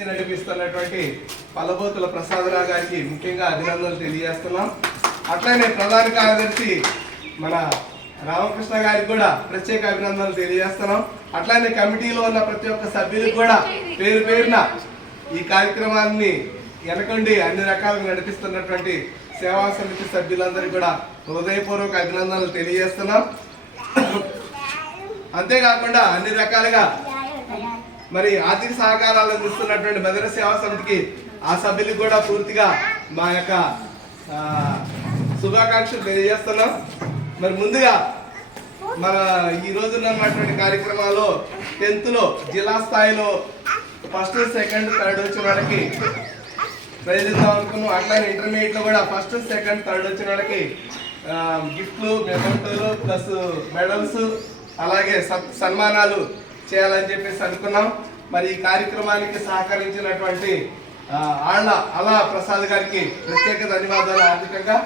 నడిపిస్తున్నటువంటి పల్లబోతుల ప్రసాదరావు గారికి ముఖ్యంగా అభినందనలు తెలియజేస్తున్నాం. అట్లనే ప్రధాన కార్యదర్శి మన రామకృష్ణ గారికి కూడా ప్రత్యేక అభినందనలు తెలియజేస్తున్నాం. అట్లనే కమిటీలో ఉన్న ప్రతి ఒక్క సభ్యులకు కూడా పేరు పేరున ఈ కార్యక్రమాన్ని వెనకండి అన్ని రకాలుగా నడిపిస్తున్నటువంటి సేవా సమితి సభ్యులందరికీ కూడా హృదయపూర్వక అభినందనలు తెలియజేస్తున్నాం. అంతేకాకుండా అన్ని రకాలుగా మరి ఆర్థిక సహకారాలు అందిస్తున్నటువంటి మదన సేవా సమితికి ఆ సభ్యులకు కూడా పూర్తిగా మా యొక్క శుభాకాంక్షలు తెలియజేస్తున్నాం. మరి ముందుగా మన ఈ రోజు ఉన్నటువంటి కార్యక్రమాల్లో 10th లో జిల్లా స్థాయిలో ఫస్ట్ సెకండ్ థర్డ్ వచ్చిన వాళ్ళకి ప్రైజ్ ఇద్దాం అనుకున్నాం. అట్లానే ఇంటర్మీడియట్ లో కూడా ఫస్ట్ సెకండ్ థర్డ్ వచ్చిన వాళ్ళకి గిఫ్ట్లు, మెమెంటోలు ప్లస్ మెడల్స్ అలాగే సన్మానాలు చేయాలని చెప్పేసి అనుకున్నాం. మరి ఈ కార్యక్రమానికి సహకరించినటువంటి అలా ప్రసాద్ గారికి ప్రత్యేక ధన్యవాదాలు ఆర్థికంగా.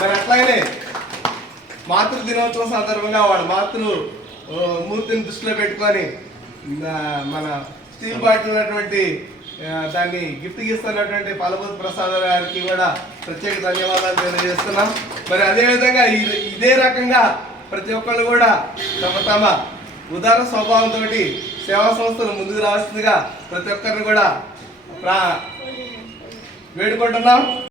మరి అట్లాగే మాతృ దినోత్సవం సందర్భంగా వాళ్ళ మూర్తిని దృష్టిలో పెట్టుకొని మన స్టీల్ బాటిల్ ఉన్నటువంటి దాన్ని గిఫ్ట్ ఇస్తున్నటువంటి పల్లబోతు ప్రసాద్ గారికి కూడా ప్రత్యేక ధన్యవాదాలు తెలియజేస్తున్నాం. మరి అదేవిధంగా ఇదే రకంగా ప్రతి ఒక్కళ్ళు కూడా తమ ఉదార స్వభావంతో సేవా సంస్థలు ముందుకు రావాల్సిందిగా ప్రతి ఒక్కరిని కూడా వేడుకుంటున్నాం.